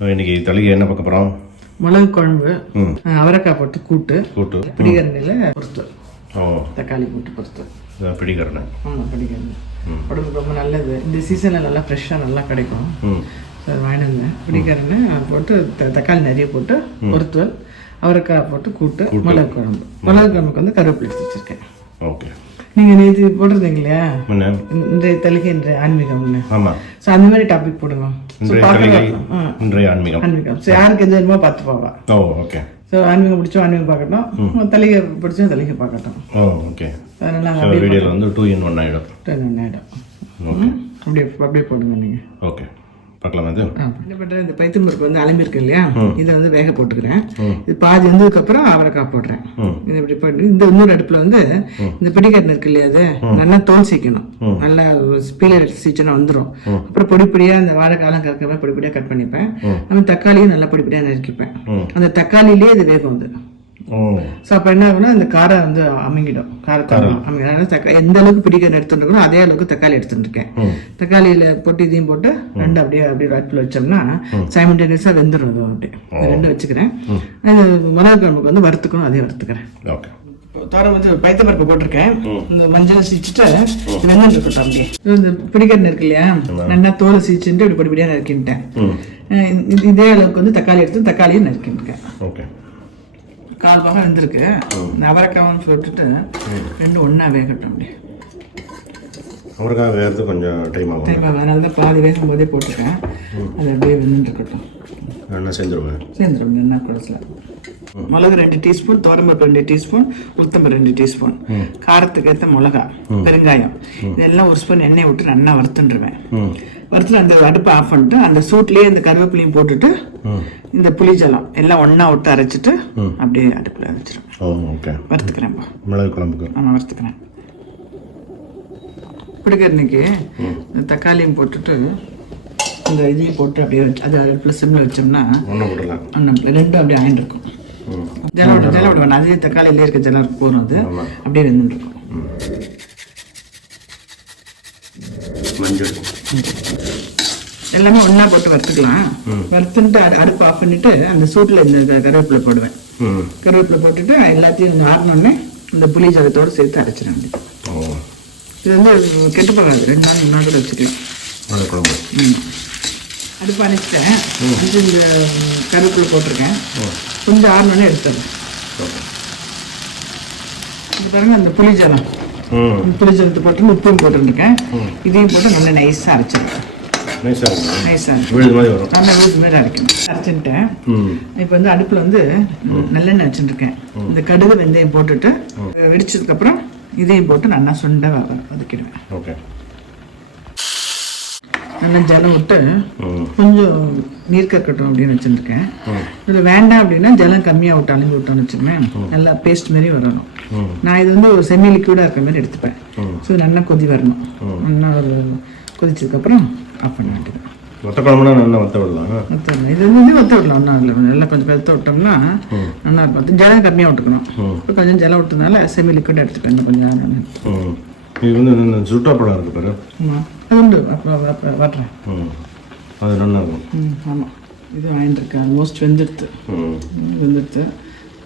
இன்னைக்கு தலைக்கு என்ன பார்க்க போகிறோம்? மிளகு குழம்பு, அவரைக்காய் போட்டு கூட்டு, பிடிக்கரணையில் பொறுத்து, தக்காளி போட்டு பொறுத்து. பிடிக்கரணை. ஆமாம், பிடிக்கரணை உடம்புக்கு ரொம்ப நல்லது. இந்த சீசனில் நல்லா ஃப்ரெஷ்ஷாக நல்லா கிடைக்கும். வாங்கினேன் பிடிக்கரணை போட்டு தக்காளி நிறைய போட்டு பொறுத்துவல், அவரைக்காய் போட்டு கூட்டு, மிளகு குழம்பு. மிளகு குழம்புக்கு வந்து கருவேப்பிலை எடுத்து வச்சுருக்கேன். ஓகே. நீங்கள் நேற்று போட்டிருந்தீங்க இல்லையா, இன்றைய தலைக்கு இன்றைய ஆன்மீகம்னு. ஆமாம், ஸோ அந்த மாதிரி டாபிக் போடுங்க. இன்றைய ஆன்மீகம். ஸோ யாருக்கு எந்த விதமாக பார்த்து போவா. ஓ ஓகே. ஸோ ஆன்மீகம் பிடிச்சோம் ஆன்மீகம் பார்க்கட்டும், தலைகை பிடிச்சோம் தலைகை பார்க்கட்டும். ஓ ஓகே. அதனால வீடியோவில் வந்து 2 in 1 ஆகிடும். 2 in 1 ஆகிடும். ஓகே, அப்படியே போடுங்க நீங்கள். ஓகே, பார்க்கலாம். அது என்ன பண்ணுறேன், இந்த பைத்தம்பருப்பு வந்து அலம்பிருக்கு இல்லையா, இதை வந்து வேக போட்டுக்கிறேன். இது பாதி வந்ததுக்கப்புறம் அவரைக்காய் போடுறேன். இது இப்படி போட்டு இந்த இன்னொரு அடுப்பில் வந்து இந்த பிடிக்கட்டை இருக்கு இல்லையா, அது நல்லா தோல் சீக்கணும். நல்லா ஸ்பீலர் எடுத்து சீச்சனா வந்துடும். அப்புறம் பொடிப்படியாக அந்த வாழைக்காலம் கறக்க பொடி பொடியாக கட் பண்ணிப்பேன். நம்ம தக்காளியும் நல்லா பொடிப்படியாக நறுக்கிப்பேன். அந்த தக்காளியிலேயே இது வேகம் வந்து. ஸோ அப்போ என்ன ஆகுனா அந்த காரம் வந்து அமுங்கிடும். காரத்தாரம் அமைங்கிடும். எந்த அளவுக்கு பிடிக்க எடுத்துருக்கணும் அதே அளவுக்கு தக்காளி எடுத்துருக்கேன். தக்காளியில் போட்டு இதையும் போட்டு ரெண்டு அப்படியே அடுப்பில் வச்சோம்னா சைமல்டேனியஸாக வெந்துடும். அது அப்படியே ரெண்டு வச்சுக்கிறேன். மிளகு குழம்புக்கு வந்து வறுத்துக்கணும், அதே வறுத்துக்கிறேன். தோரம் வந்து பைத்தம்பருப்பு போட்டிருக்கேன். இந்த மஞ்சள் சீச்சிட்டு வெங்காயம் இருக்கட்டும். அப்படியே இந்த பிடிக்கன்னு இருக்கு இல்லையா, நல்லா தோலை சீச்சுட்டு இப்படி படிப்படியாக நறுக்கிட்டேன். இதே அளவுக்கு வந்து தக்காளி எடுத்து தக்காளியும் நறுக்கிட்டுருக்கேன். ஓகே. 1/4 பாகம் வெந்திருக்கு. அவரைக்காவும் போட்டுட்டு ரெண்டு ஒன்றா வேகட்டும். அப்படியே அவரைக்காய் வேகிறது கொஞ்சம் டைம் ஆகும். அதனால தான் பாதி வேகும் போதே போட்டிருக்கேன். அது அப்படியே வெந்துருக்கட்டும். என்ன சேர்ந்துருவேன் என்ன குடச்சில் மிளகு 2 டீஸ்பூன், துவரம்பருப்பு 2 டீஸ்பூன், உளுத்தம்பருப்பு 2 டீஸ்பூன், காரத்துக்கு ஏற்ற மிளகா, பெருங்காயம், இதெல்லாம் 1 ஸ்பூன் எண்ணெய் விட்டு நல்லா வறுத்துருவேன். வறுத்துட்டு அந்த அடுப்பை ஆஃப் பண்ணிட்டு அந்த சூட்லேயே இந்த கருவேப்பிலையும் போட்டுட்டு இந்த புளிஜலம் எல்லாம் ஒன்றா விட்டு அரைச்சிட்டு அப்படியே அடுப்பில் வச்சிருவேன். வறுத்துக்கிறேன். மிளகு குழம்புக்கு ஆமாம், வறுத்துக்கிறேன். பிடிக்கிறன்னைக்கு தக்காளியும் போட்டுட்டு இந்த இதையும் போட்டு அப்படியே அது அடுப்பில் சிம்மில் வச்சோம்னா ரெண்டும் அப்படியே ஆயின்ருக்கும். ஜலம் விடுவேன். அதே தக்காளியிலே இருக்க ஜலம் போகிறோம். அது அப்படியே வெந்துருக்கும். எல்லாமே ஒன்றா போட்டு வறுத்துக்கலாம். வறுத்துட்டு அடுப்பு ஆஃப் பண்ணிட்டு அந்த சூட்டில் இந்த கருவேப்பிலை போடுவேன். கருவேப்பிலை போட்டுட்டு எல்லாத்தையும் ஆறினோடனே இந்த புளி ஜலத்தோடு சேர்த்து அரைச்சிடும். இது வந்து கெட்டு போகாது. 2 நாள் 3 நாள் கூட வச்சுருக்கேன். அடுப்பு அணைச்சிட்டேன். இந்த கருவேப்பிலை போட்டிருக்கேன். கொஞ்சம் ஆறினோடனே எடுத்துடுறேன். இது பாருங்க, அந்த புளிஜலம் புளிஜலத்தை போட்டு உப்பும் போட்டுருக்கேன். இதையும் போட்டு நல்லா நைஸாக அரைச்சிருக்கேன். நல்லா வீட்டு மாதிரி அரைக்கணும். அரைச்சிட்டேன். இப்போ வந்து அடுப்பில் வந்து நல்லெண்ணெய் வச்சுருக்கேன். இந்த கடுகு வெந்தயம் போட்டுட்டு வெடிச்சதுக்கப்புறம் இதையும் போட்டு நல்லா சுண்டை வதக்கிடுவேன். நல்லா ஜலம் விட்டு கொஞ்சம் நீர் கற்கட்டும் அப்படின்னு வச்சுருக்கேன். இதில் வேண்டாம் அப்படின்னா ஜலம் கம்மியாக விட்டு அலங்கி விட்டோன்னு வச்சுருவேன். நல்லா பேஸ்ட் மாதிரி வரணும். நான் இது வந்து ஒரு செமி லிக்விடாக இருக்கிற மாதிரி எடுத்துப்பேன். ஸோ நல்லா கொதி வரணும். நல்லா ஒரு கொதிச்சதுக்கப்புறம் ஆஃப் பண்ண வேண்டியது. இது வந்து வத்த விடலாம். ஒன்றும் இல்லை, நல்லா கொஞ்சம் வெத்த விட்டோம்னா நல்லா இருக்கும். ஜலம் கம்மியாக விட்டுக்கணும். இப்போ கொஞ்சம் ஜலம் விட்டதுனால செமி லிக்விடாக எடுத்துப்பேன். இன்னும் கொஞ்சம் இது வந்து சுட்டாப்பழம் இருக்கு பாரு. அது உண்டு, வாட்டுறேன். அது நல்லா இருக்கும். ஆமாம், இது வாங்கிட்டுருக்கேன். ஆல்மோஸ்ட் வெந்துடுத்து.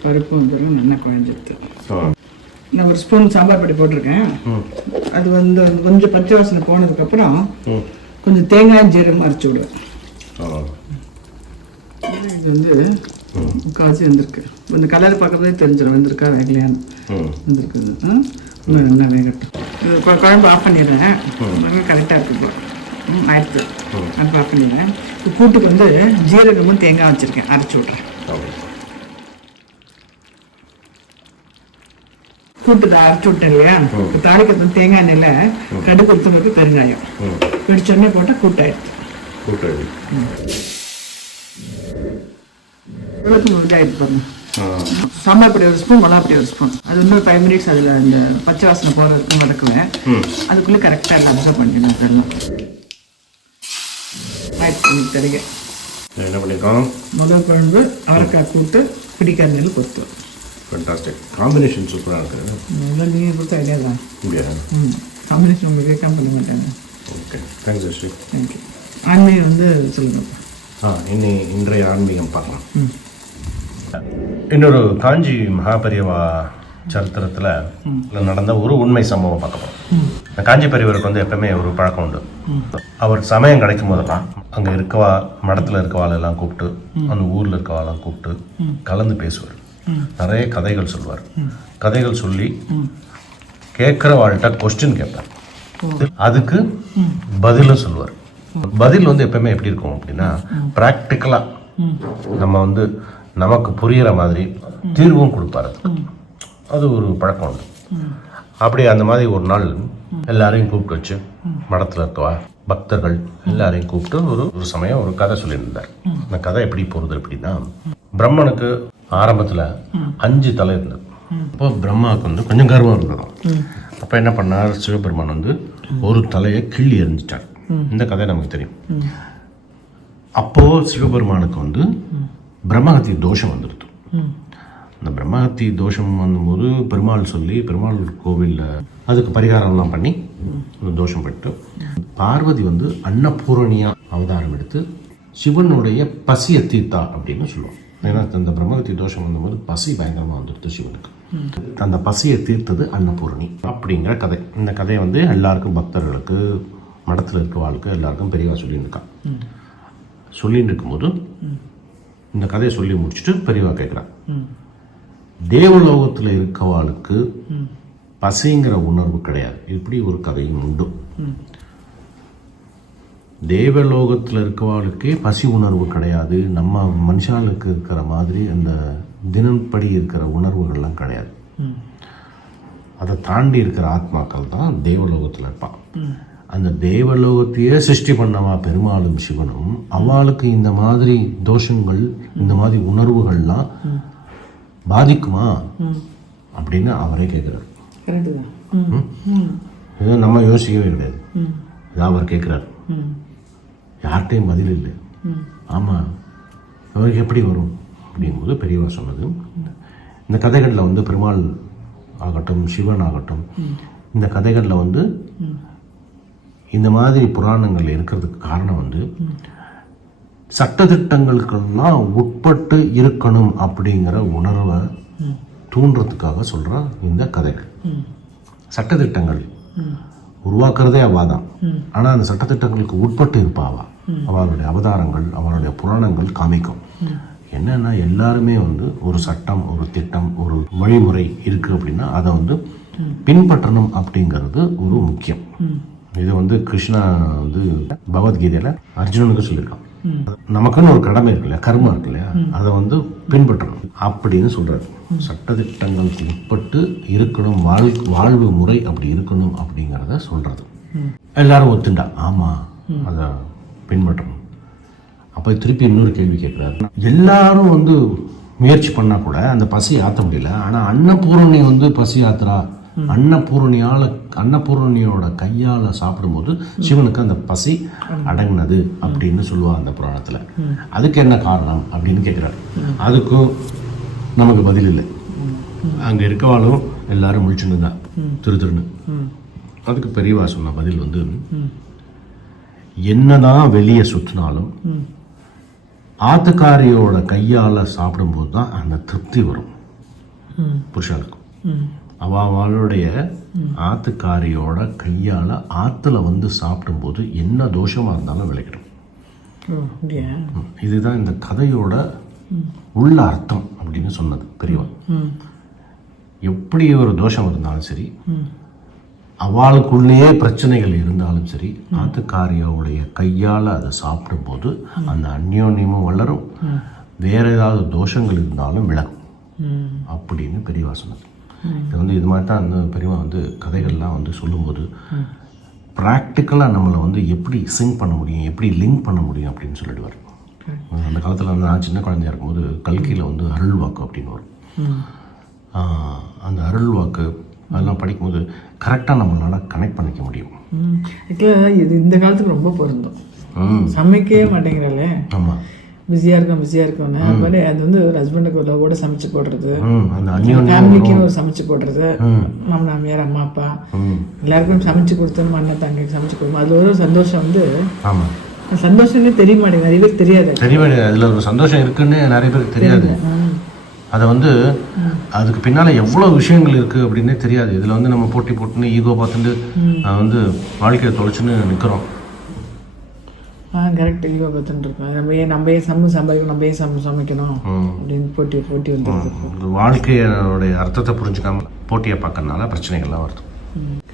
பருப்பும் வந்துடும், நல்லா குழஞ்சிடுது. நான் 1 ஸ்பூன் சாம்பார் பொடி போட்டிருக்கேன். அது வந்து கொஞ்சம் பச்சை வாசனை போனதுக்கப்புறம் கொஞ்சம் தேங்காய் ஜீரகம் அரைச்சி விடுவேன். இது வந்து முக்கால்வாசி வெந்திருக்கு. இந்த கலர் பார்க்கறதே தெரிஞ்சிடும் வெந்திருக்கா வேகலையான்னு. வெந்திருக்குது. இன்னும் நல்லா வேகட்டும். இது குழம்பு ஆஃப் பண்ணிடுறேன். கரெக்டாக இருக்குது. ஆயிடுத்து. அடுப்பு ஆஃப் பண்ணிடுறேன். இப்போ கூட்டுக்கு வந்து ஜீரகமும் தேங்காய் வச்சுருக்கேன், அரைச்சி விட்றேன். கூட்டு அரைச்சி விட்டேன் இல்லையா, தாளிக்கிறது தேங்காய் எண்ணெயில் கடுகு உளுத்தம்பருப்பு பெருங்காயம் வெடிச்சோடனே போட்டால் கூட்டாயிடுது. முடிஞ்சாயிடுது பாருங்க. சாம்பார் பொடி 1 ஸ்பூன், மிளகா பொடி 1 ஸ்பூன். அது வந்து 5 மினிட்ஸ் அதில் அந்த பச்சை வாசனை போகிறதுக்கு வதக்குவேன். அதுக்குள்ளே கரெக்டாக எல்லாம் அப்சர்வ் பண்ணிடணும். அதெல்லாம் தெரியும். என்ன பண்ணியிருக்கோம்? மிளகு குழம்பு, அவரைக்காய் கூட்டு, பிடிக்காத கொத்து. ஃபண்டாஸ்டிக் காம்பினேஷன், சூப்பராக இருக்குது. இதெல்லாம் நீங்கள் கொடுத்த ஐடியா தான். காம்பினேஷன் உங்களுக்கு கேட்காம பண்ண மாட்டாங்க. Okay, thanks Ashwik. தேங்க்யூ. ஆன்மீகம் வந்து சொல்லுங்கள். இன்றைய ஆன்மீகம் பார்க்கலாம். இன்னொரு காஞ்சி மகாபெரியவா சரித்திரத்தில் நடந்த ஒரு உண்மை சம்பவம் பார்க்க போகிறோம். இந்த காஞ்சி பெரியவருக்கு வந்து எப்பவுமே ஒரு பழக்கம் உண்டு. அவர் சமயம் கிடைக்கும் போதெல்லாம் அங்கே இருக்கவா மடத்தில் இருக்கவாளெல்லாம் கூப்பிட்டு அந்த ஊரில் இருக்கவாளெல்லாம் கூப்பிட்டு கலந்து பேசுவார். நிறைய கதைகள் சொல்லுவார். கதைகள் சொல்லி கேட்குறவாள்கிட்ட கொஸ்டின் கேட்பார். அதுக்கு பதிலும் சொல்லுவார். பதில் வந்து எப்பவுமே எப்படி இருக்கும் அப்படின்னா ப்ராக்டிக்கலாக நம்ம வந்து நமக்கு புரிகிற மாதிரி தீர்வும் கொடுப்பார். அது ஒரு பழக்கம் உண்டு. அப்படி அந்த மாதிரி ஒரு நாள் எல்லாரையும் கூப்பிட்டு வச்சு மடத்தில் இருக்கவா பக்தர்கள் எல்லாரையும் கூப்பிட்டு ஒரு சமயம் ஒரு கதை சொல்லியிருந்தார். அந்த கதை எப்படி போகிறது அப்படின்னா, பிரம்மனுக்கு ஆரம்பத்தில் 5 தலை இருந்தது. அப்போ பிரம்மாவுக்கு வந்து கொஞ்சம் கர்வம் இருந்ததும். அப்போ என்ன பண்ணார், சிவபெருமான் வந்து ஒரு தலையை கிள்ளி எறிஞ்சிட்டார். இந்த கதை நமக்கு தெரியும். அப்போது சிவபெருமானுக்கு வந்து பிரம்மஹத்தி தோஷம் வந்துடுது. அந்த பிரம்மஹத்தி தோஷம் வந்தபோது பெருமாள் சொல்லி பெருமாள் கோவிலில் அதுக்கு பரிகாரம்லாம் பண்ணி அந்த தோஷம் பட்டு பார்வதி வந்து அன்னபூரணியா அவதாரம் எடுத்து சிவனுடைய பசியை தீர்த்தா அப்படின்னு சொல்லுவோம். ஏன்னா அந்த பிரம்மஹத்தி தோஷம் வந்தபோது பசி பயங்கரமாக வந்துடுது சிவனுக்கு. அந்த பசியை தீர்த்தது அன்னபூரணி அப்படிங்கிற கதை. இந்த கதையை வந்து எல்லாருக்கும் பக்தர்களுக்கு மடத்தில் இருக்கவாளுக்கு எல்லாருக்கும் பெரியவா சொல்லிட்டு இருக்கான். சொல்லிட்டு இருக்கும்போது இந்த கதையை சொல்லி முடிச்சுட்டு பெரியவா கேட்குறான், தேவலோகத்தில் இருக்கவாளுக்கு பசிங்கிற உணர்வு கிடையாது. இப்படி ஒரு கதையும் உண்டு. தேவலோகத்தில் இருக்கவாளுக்கே பசி உணர்வு கிடையாது. நம்ம மனுஷாளுக்கு இருக்கிற மாதிரி அந்த தினப்படி இருக்கிற உணர்வுகள்லாம் கிடையாது. அதை தாண்டி இருக்கிற ஆத்மாக்கள் தான் தேவலோகத்தில் இருப்பான். அந்த தேவலோகத்தையே சிருஷ்டி பண்ணவா பெருமாளும் சிவனும் அவளுக்கு இந்த மாதிரி தோஷங்கள் இந்த மாதிரி உணர்வுகள்லாம் பாதிக்குமா அப்படின்னு அவரே கேட்குறாரு. இதை நம்ம யோசிக்கவே கிடையாது. இதை அவர் கேட்குறாரு. யார்கிட்டையும் பதில் இல்லை. ஆமாம், அவருக்கு எப்படி வரும் அப்படிங்கும்போது பெரியவா சொன்னது, இந்த கதைகளில் வந்து பெருமாள் ஆகட்டும் சிவன் ஆகட்டும் இந்த கதைகளில் வந்து இந்த மாதிரி புராணங்கள் இருக்கிறதுக்கு காரணம் வந்து சட்டதிட்டங்களுக்கெல்லாம் உட்பட்டு இருக்கணும் அப்படிங்கிற உணர்வை தூண்டுறதுக்காக சொல்கிற இந்த கதைகள். சட்டதிட்டங்கள் உருவாக்குறதே அவாதான். ஆனால் அந்த சட்டத்திட்டங்களுக்கு உட்பட்டு இருப்பாவா. அவளுடைய அவதாரங்கள் அவளுடைய புராணங்கள் காமிக்கும். என்னன்னா எல்லாருமே வந்து ஒரு சட்டம் ஒரு திட்டம் ஒரு வழிமுறை இருக்குது அப்படின்னா அதை வந்து பின்பற்றணும் அப்படிங்கிறது ஒரு முக்கியம். இது வந்து கிருஷ்ணா வந்து பகவத்கீதையில் அர்ஜுனனுக்கு சொல்லியிருக்கான். நமக்குன்னு ஒரு கடமை இருக்கு இல்லையா, கர்மம் இருக்கு இல்லையா, அதை வந்து பின்பற்றணும் அப்படின்னு சொல்றாரு. சட்டத்திட்டங்களுக்கு உட்பட்டு இருக்கணும், வாழ்வு முறை அப்படி இருக்கணும் அப்படிங்கிறத சொல்றது. எல்லாரும் ஒத்துண்டா, ஆமா அதை பின்பற்றணும். அப்போ திருப்பி இன்னொரு கேள்வி கேட்குறாரு. எல்லாரும் வந்து முயற்சி பண்ணா கூட அந்த பசி ஆற்ற முடியல. ஆனால் அன்னபூரணி வந்து பசி ஆத்துறா. அன்னபூரணியோட கையால் சாப்பிடும்போது சிவனுக்கு அந்த பசி அடங்கினது அப்படின்னு சொல்லுவாங்க அந்த புராணத்தில். அதுக்கு என்ன காரணம் அப்படின்னு கேட்குறாரு. அதுக்கும் நமக்கு பதில் இல்லை. அங்கே இருக்கவாலும் எல்லாரும் முழிச்சுன்னு தான் திருன்னு. அதுக்கு பெரியவா சொன்ன பதில் வந்து, என்னதான் வெளியே சுற்றினாலும் ஆத்துக்காரியோட கையால் சாப்பிடும்போது தான் அந்த திருப்தி வரும் புருஷனுக்கும். அவளுடைய ஆத்துக்காரியோட கையால் ஆற்றுல வந்து சாப்பிடும்போது என்ன தோஷமாக இருந்தாலும் விளைக்கிடும். இதுதான் இந்த கதையோட உள்ள அர்த்தம் அப்படின்னு சொன்னது பெரியவா. எப்படி ஒரு தோஷம் இருந்தாலும் சரி, அவளுக்குள்ளேயே பிரச்சனைகள் இருந்தாலும் சரி, ஆத்துக்காரியோடைய கையால் அதை சாப்பிடும்போது அந்த அந்யோன்யமும் வளரும், வேற ஏதாவது தோஷங்கள் இருந்தாலும் விலகும் அப்படின்னு பெரியவா சொன்னது. இது வந்து இது மாதிரி தான் அந்த பெரியவா வந்து கதைகள்லாம் வந்து சொல்லும்போது ப்ராக்டிக்கலாக நம்மளை வந்து எப்படி சிங்க் பண்ண முடியும், எப்படி லிங்க் பண்ண முடியும் அப்படின்னு சொல்லிடுவார். அந்த காலத்தில் வந்து நான் சின்ன குழந்தையா இருக்கும்போது கல்கியில் வந்து அருள் வாக்கு அப்படின்னு வரும். அந்த அருள் வாக்கு அதெல்லாம் படிக்கும்போது கரெக்டாக நம்மளால் கனெக்ட் பண்ணிக்க முடியும். இது இந்த காலத்துக்கு ரொம்ப பொருந்தும். சமைக்கவே மாட்டேங்கிறாளே, ஆமாம், பிஸியாக இருக்கோன்னு அது மாதிரி அது வந்து ஒரு ஹஸ்பண்டுக்கு ஒரு லவோட சமைச்சு போடுறது, ஃபேமிலிக்குன்னு ஒரு சமைச்சு போடுறது, மாமனார் அம்மா அப்பா எல்லாருக்கும் சமைச்சு கொடுத்தோம், அண்ணன் தங்கைக்கு சமைச்சு கொடுத்தோம், அதில் ஒரு சந்தோஷம் வந்து சந்தோஷமே தெரிய மாட்டேங்குது, நிறைய பேருக்கு தெரியாது. தெரிய அதில் ஒரு சந்தோஷம் இருக்குன்னு நிறைய பேருக்கு தெரியாது. அதை வந்து அதுக்கு பின்னால் எவ்வளோ விஷயங்கள் இருக்குது அப்படின்னே தெரியாது. இதில் வந்து நம்ம போட்டி போட்டுன்னு ஈகோ பார்த்துட்டு வந்து வாழ்க்கையை தொலைச்சுன்னு நிற்கிறோம். கரெக்ட். ஈகோ பார்த்துட்டு இருக்கோம். நம்ம ஏன் சம்பாதிக்கணும், நம்ம ஏன் சமைக்கணும் அப்படின்னு போட்டி வந்துருக்கு. வாழ்க்கையோடைய அர்த்தத்தை புரிஞ்சுக்காம போட்டியை பார்க்கறதுனால பிரச்சனைகள்லாம் வருது.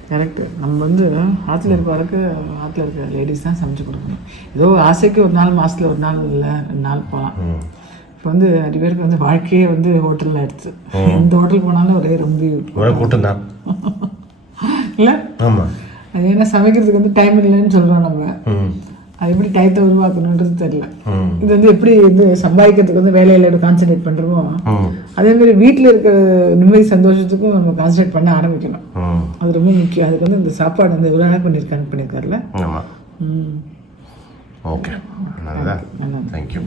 கரெக்டு. நம்ம வந்து ஆற்றுல இருக்க வரைக்கும் ஆற்றுல இருக்க லேடிஸ் தான் சமைச்சு கொடுக்கணும். ஏதோ ஆசைக்கு ஒரு நாள், மாதத்தில் ஒரு நாள் இல்லை 2 நாள் போகலாம். இப்போ வந்து நிறைய பேருக்கு வந்து வாழ்க்கையே வந்து ஹோட்டலில் ஆயிடுச்சு. எந்த ஹோட்டல் போனாலும் ஒரே கூட்டம் தான் இல்லை. ஆமாம். அது ஏன்னா சமைக்கிறதுக்கு வந்து டைம் இல்லைன்னு சொல்கிறோம் நம்ம. அது எப்படி டயத்தை உருவாக்கணுன்றது தெரியல. இது வந்து எப்படி வந்து சம்பாதிக்கிறதுக்கு வந்து வேலையில் கான்சன்ட்ரேட் பண்ணுறோமோ அதே மாதிரி வீட்டில் இருக்கிற நிம்மதி சந்தோஷத்துக்கும் நம்ம கான்சன்ட்ரேட் பண்ண ஆரம்பிக்கணும். அது ரொம்ப முக்கியம். அதுக்கு வந்து இந்த சாப்பாடு வந்து இவ்வளோ நேரம் பண்ணியிருக்காருல்ல. ஓகே, நல்லா. தேங்க்யூ.